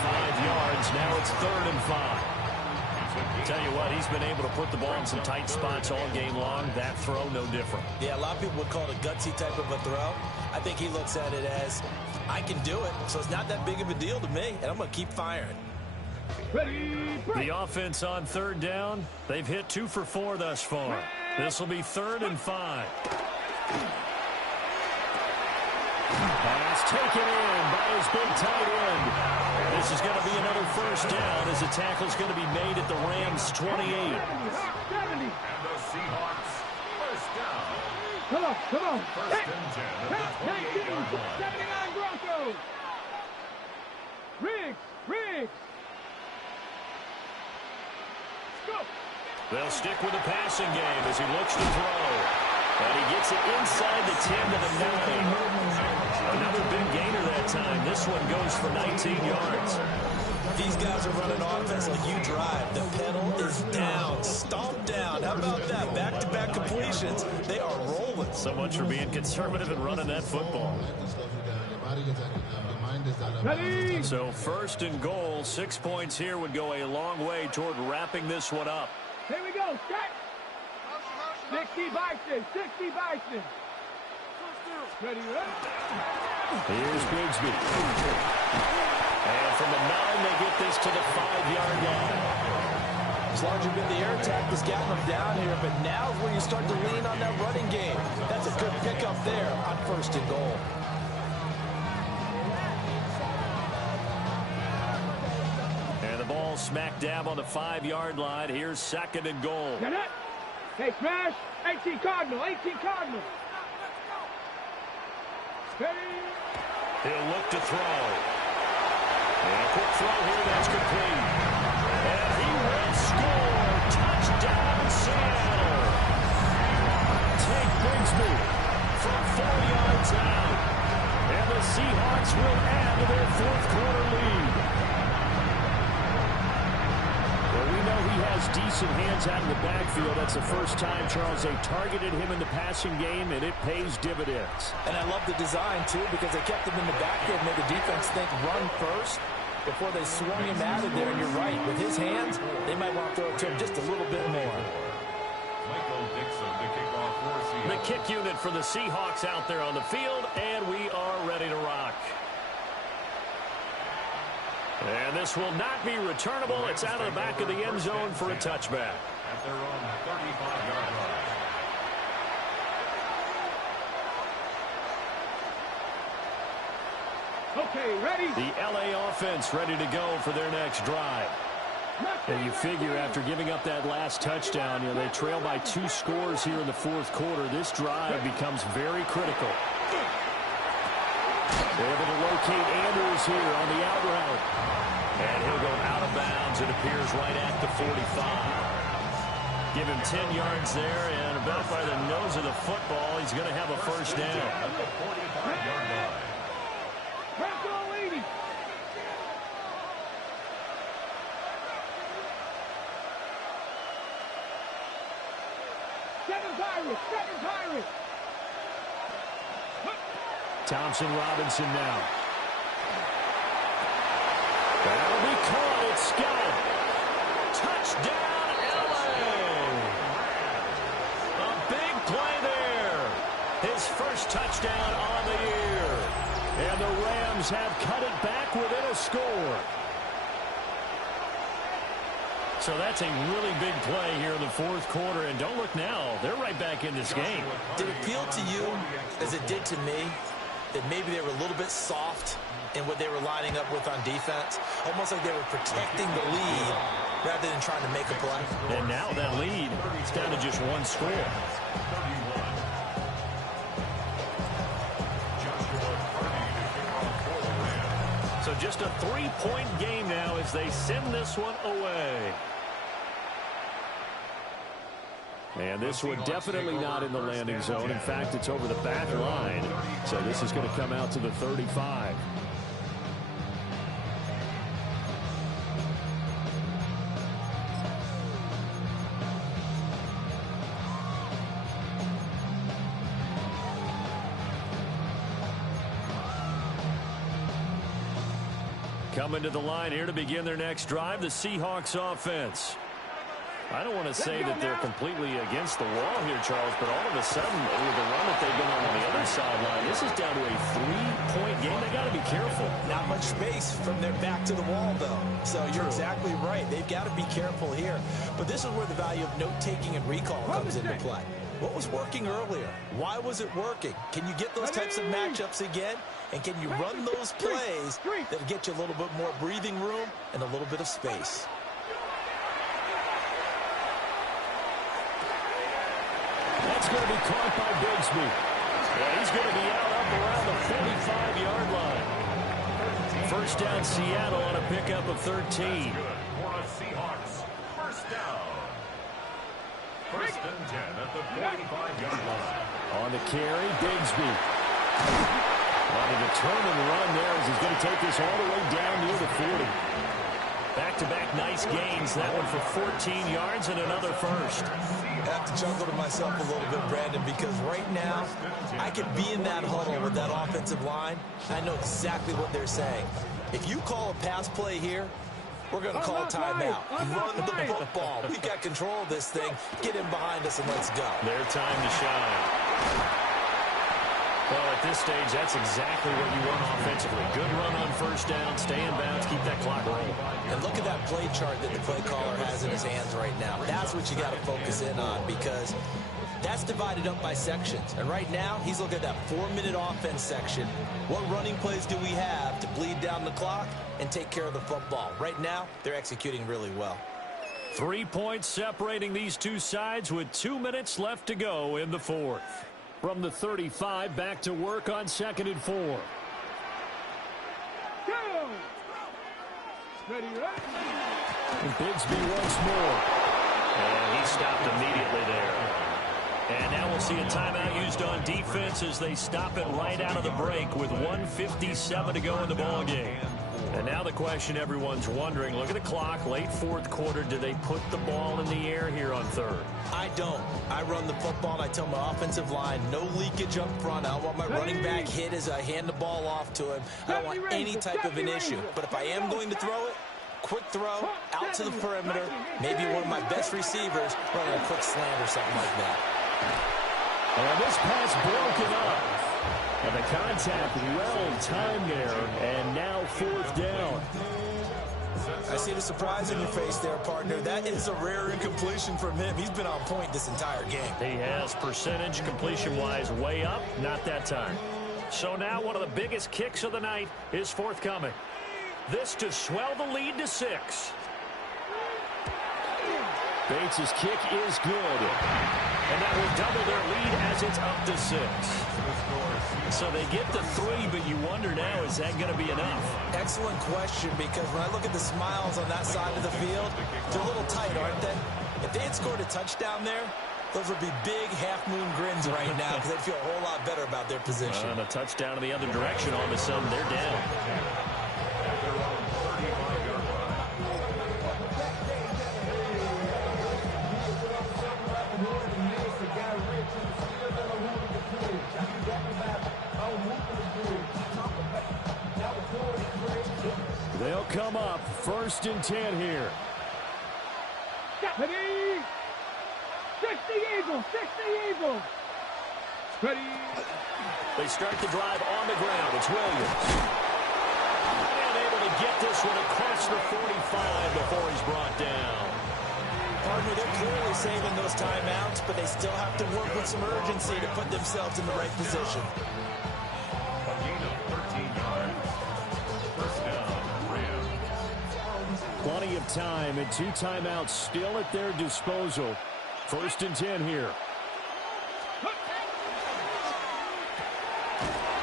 5 yards. Now it's 3rd and 5. Tell you what, he's been able to put the ball in some tight spots all game long. That throw, no different. Yeah, a lot of people would call it a gutsy type of a throw. I think he looks at it as, I can do it, so it's not that big of a deal to me, and I'm going to keep firing. The offense on 3rd down, they've hit 2 for 4 thus far. This will be 3rd and 5. Pass taken in by his big tight end. This is going to be another first down as the tackle's going to be made at the Rams' 28. And the Seahawks, first down. Come on. 1st and 10 at the 28-yard line. 79 Broncos. Riggs. They'll stick with the passing game as he looks to throw. And he gets it inside the 10 to the 9. Another big gainer that time. This one goes for 19 yards. These guys are running offense like you drive. The pedal is down, stomped down. How about that? Back-to-back completions. They are rolling. So much for being conservative and running that football. Ready? So first and goal, 6 points here would go a long way toward wrapping this one up. Here we go. Set. 60 Bison. 60 Bison. Ready, ready? Here's Bigsby. And from the 9, they get this to the 5-yard line. It's largely been the air attack that's gotten them down here, but now is where you start to lean on that running game. That's a good pickup there on first and goal. And the ball smack dab on the 5-yard line. Here's second and goal. Get it? Hey, smash. 18 Cardinal. 18 Cardinal. Ready? He'll look to throw. And a quick throw here, that's complete. And he will score. Touchdown, Seattle. Take Bigsby from 4 yards out. And the Seahawks will add to their fourth-quarter lead. Well, we know he has decent hands out in the backfield. That's the first time, Charles, they targeted him in the passing game, and it pays dividends. And I love the design, too, because they kept him in the backfield, made the defense think run first before they swung him out of there. And you're right, with his hands, they might want to throw it to him just a little bit more. The kick unit for the Seahawks out there on the field, and we are ready to rock. And this will not be returnable. It's out of the back of the end zone for a touchback. At their own 35-yard line. Okay, ready? The LA offense ready to go for their next drive. And you figure after giving up that last touchdown, they trail by 2 scores here in the fourth quarter. This drive becomes very critical. They're able to locate Andrews here on the out route. And he'll go out of bounds. It appears right at the 45. Give him 10 yards there, and about by the nose of the football, he's going to have a first down. At the 45-yard line. Second Pirate. Thompson Robinson now. That'll be caught. It's Scott. Touchdown, LA. A big play there. His first touchdown on the year. And the Rams have cut it back within a score. So that's a really big play here in the fourth quarter. And don't look now. They're right back in this game. Did it feel to you, as it did to me, that maybe they were a little bit soft in what they were lining up with on defense? Almost like they were protecting the lead rather than trying to make a play. And now that lead is down to just 1 score. So just a 3-point game now as they send this one away. And this one definitely not in the landing zone. In fact, it's over the back line. So this is going to come out to the 35. Coming to the line here to begin their next drive, the Seahawks offense. I don't want to say that they're completely against the wall here, Charles, but all of a sudden, with the run that they've been on the other sideline, this is down to a 3-point game. They got to be careful. Not much space from their back to the wall, though. So you're exactly right. They've got to be careful here. But this is where the value of note-taking and recall comes into play. What was working earlier? Why was it working? Can you get those types of matchups again? And can you run those plays that'll get you a little bit more breathing room and a little bit of space? That's going to be caught by Bigsby. Yeah, he's going to be out up around the 45-yard line. First down, Seattle on a pickup of 13. For a Seahawks first down. First and 10 at the 45-yard line. On the carry, Bigsby. Wanting to turn and run there as he's going to take this all the way down near the 40. Back-to-back nice gains. That one for 14 yards and another first. I have to chuckle to myself a little bit, Brandon, because right now I could be in that huddle with that offensive line. I know exactly what they're saying. If you call a pass play here, we're going to call a timeout. Run the football. We've got control of this thing. Get in behind us and let's go. Their time to shine. Well, at this stage, that's exactly what you want offensively. Good run on first down, stay in bounds, keep that clock rolling. And look at that play chart that the play caller has in his hands right now. That's what you got to focus in on, because that's divided up by sections. And right now, he's looking at that 4-minute offense section. What running plays do we have to bleed down the clock and take care of the football? Right now, they're executing really well. 3 points separating these two sides with 2 minutes left to go in the fourth. From the 35, back to work on 2nd and 4. And Bigsby once more. And he stopped immediately there. And now we'll see a timeout used on defense as they stop it right out of the break with 1:57 to go in the ballgame. And now the question everyone's wondering, look at the clock, late fourth quarter, do they put the ball in the air here on third? I don't. I run the football and I tell my offensive line, no leakage up front. I don't want my running back hit as I hand the ball off to him. I don't want any type of an issue. But if I am going to throw it, quick throw, out to the perimeter, maybe one of my best receivers running a quick slant or something like that. And this pass broken up. And the contact well timed there, and now 4th down. I see the surprise in your face there, partner. That is a rare incompletion from him. He's been on point this entire game. He has, percentage completion-wise way up, not that time. So now one of the biggest kicks of the night is forthcoming. This to swell the lead to 6. Bates' kick is good. And that will double their lead as it's up to 6. So they get to 3, but you wonder now, is that going to be enough? Excellent question, because when I look at the smiles on that side of the field, they're a little tight, aren't they? If they had scored a touchdown there, those would be big half-moon grins right now because they'd feel a whole lot better about their position. And a touchdown in the other direction, all of a sudden they're down. They'll come up 1st and 10 here. 60 Eagles, 60 Eagles. Ready. They start the drive on the ground. It's Williams. And able to get this one across the 45 before he's brought down. Partner, they're clearly saving those timeouts, but they still have to work with some urgency to put themselves in the right position. A gain of 13 yards. First down, Rams. Plenty of time and 2 timeouts still at their disposal. 1st and 10 here.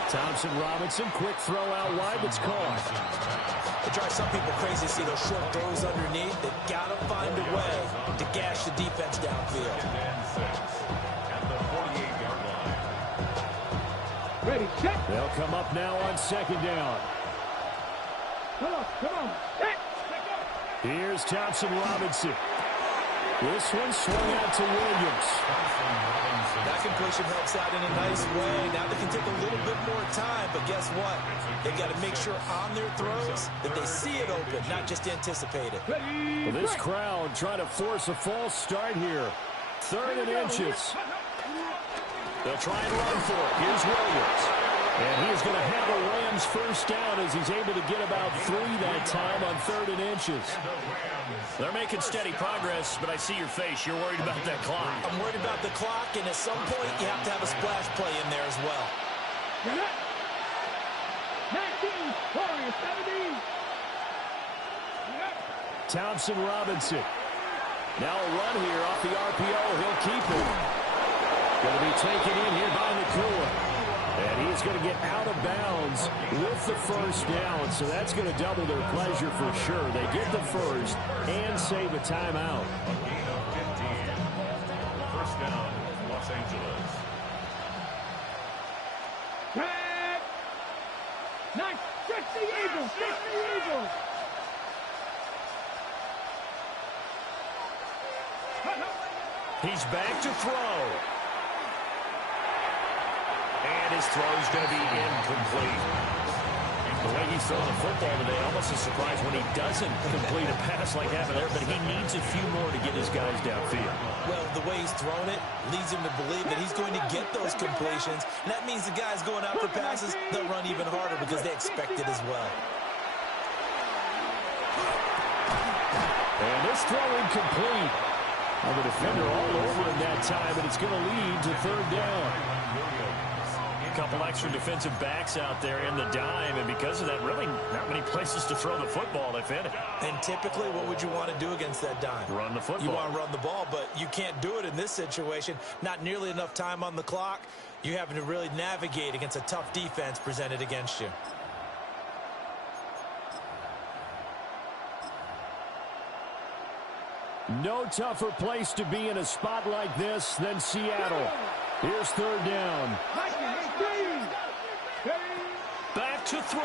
Thompson Robinson, quick throw out wide that's caught. It drives some people crazy to see those short throws underneath. They've got to find a way to gash the defense downfield. At the 48-yard line. Ready, check. They'll come up now on 2nd down. Come on. Check. Here's Thompson Robinson. This one swung out to Williams. That completion helps out in a nice way. Now they can take a little bit more time, but guess what? They've got to make sure on their throws that they see it open, not just anticipate it. Well, this crowd trying to force a false start here. 3rd and inches. They'll try and run for it. Here's Williams. And he's going to have a Rams first down as he's able to get about 3 that time on 3rd and inches. They're making steady progress, but I see your face. You're worried about that clock. I'm worried about the clock, and at some point, you have to have a splash play in there as well. 19, Warriors, 17. Thompson Robinson. Now a run here off the RPO. He'll keep it. Going to be taken in here by Nakua. And he's going to get out of bounds with the first down. So that's going to double their pleasure for sure. They get the first and save a timeout. First down, Los Angeles. Tag. Nice. 60 Eagles. 60 Eagles. He's back to throw. And his throw's going to be incomplete. The way he's throwing the football today, almost a surprise when he doesn't complete a pass like that there, but he needs a few more to get his guys downfield. Well, the way he's thrown it leads him to believe that he's going to get those completions. And that means the guys going out for passes, they'll run even harder because they expect it as well. And this throw incomplete. Well, the defender all over him that time, and it's going to lead to third down. A couple extra defensive backs out there in the dime, and because of that, really not many places to throw the football, if any. And typically, what would you want to do against that dime? Run the football. You want to run the ball, but you can't do it in this situation. Not nearly enough time on the clock. You're having to really navigate against a tough defense presented against you. No tougher place to be in a spot like this than Seattle. Here's third down. Back to throw.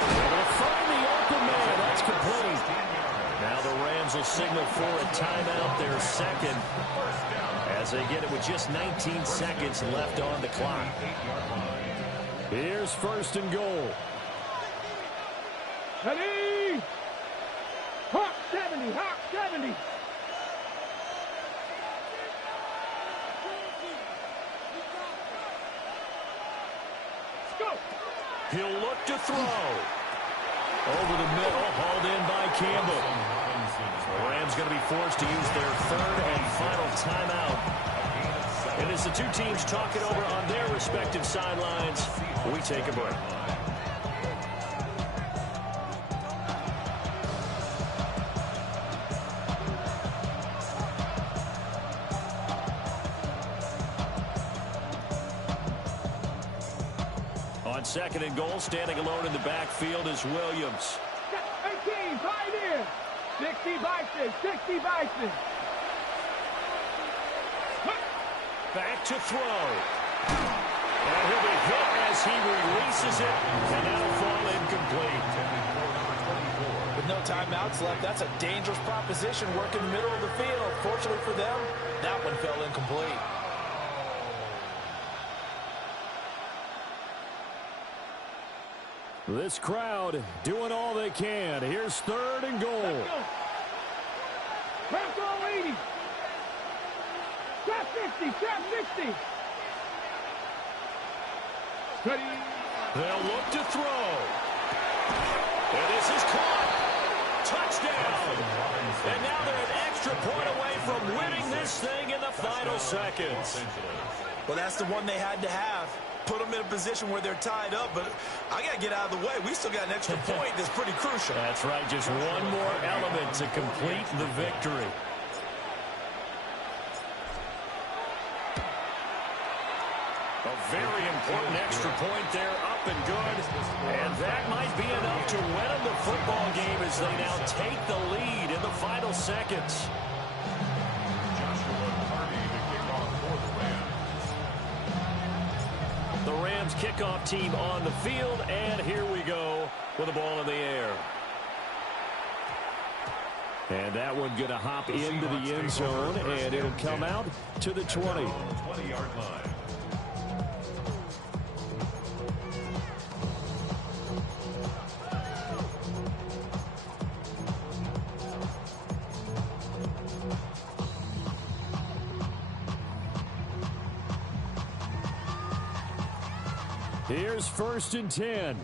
They'll find the open man. That's complete. Now the Rams will signal for a timeout, their second, as they get it with just 19 seconds left on the clock. Here's first and goal. Ready? Hawk 70, Hawk 70. Go. He'll look to throw. Over the middle, hauled in by Campbell. The Rams going to be forced to use their third and final timeout. And as the two teams talk it over on their respective sidelines, we take a break. On second and goal, standing alone in the backfield is Williams. 18, pioneer. 60 Bison, 60 Bison. Back to throw. And he'll be hit as he releases it, and that'll fall incomplete. With no timeouts left, that's a dangerous proposition working the middle of the field. Fortunately for them, that one fell incomplete. This crowd doing all they can. Here's third and goal. Trap goal 80. Trap 50, trap 60. Ready. They'll look to throw. And this is caught. Touchdown. And now they're an extra point away from winning this thing in the final seconds. Well, that's the one they had to have. Put them in a position where they're tied up, but I got to get out of the way. We still got an extra point that's pretty crucial. That's right, just one more element to complete the victory. A very important extra point there, up and good. And that might be enough to win them the football game as they now take the lead in the final seconds. The Rams kickoff team on the field, and here we go with the ball in the air. And that one going to hop into the end zone, and it'll come out to the 20. 20-yard line. Here's first and 10.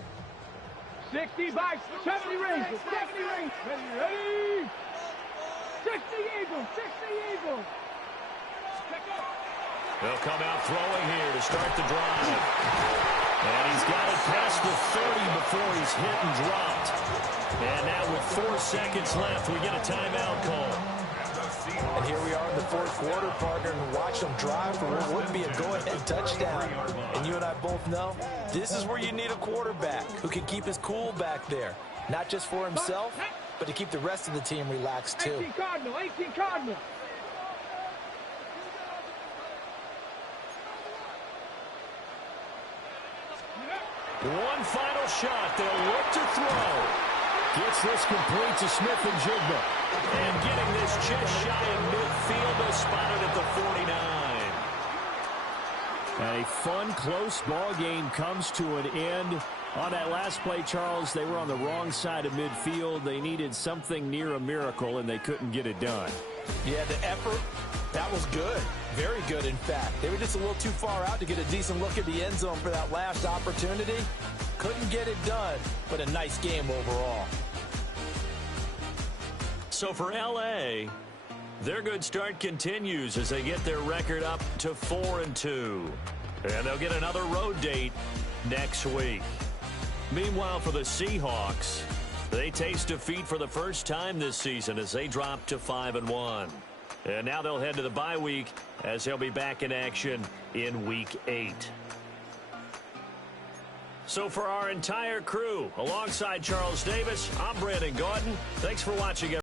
60 bikes, 70 Rangers, 70 Rangers. Ready? 60 Eagles, 60 Eagles. They'll come out throwing here to start the drive. And he's got it past the 30 before he's hit and dropped. And now with 4 seconds left, we get a timeout call. And here we are in the fourth quarter, partner, and watch them drive for what would be a go-ahead touchdown. And you and I both know this is where you need a quarterback who can keep his cool back there. Not just for himself, but to keep the rest of the team relaxed, too. 18 Cardinal, 18 Cardinal. One final shot. They'll look to throw. Gets this complete to Smith and Jigba. And getting this just shy of midfield. They'll spot it at the 49. And a fun, close ball game comes to an end. On that last play, Charles, they were on the wrong side of midfield. They needed something near a miracle, and they couldn't get it done. Yeah, the effort, that was good. Very good, in fact. They were just a little too far out to get a decent look at the end zone for that last opportunity. Couldn't get it done, but a nice game overall. So for L.A., their good start continues as they get their record up to 4-2. And they'll get another road date next week. Meanwhile, for the Seahawks, they taste defeat for the first time this season as they drop to 5-1. And now they'll head to the bye week as they'll be back in action in Week 8. So for our entire crew, alongside Charles Davis, I'm Brandon Gaudin. Thanks for watching, everyone.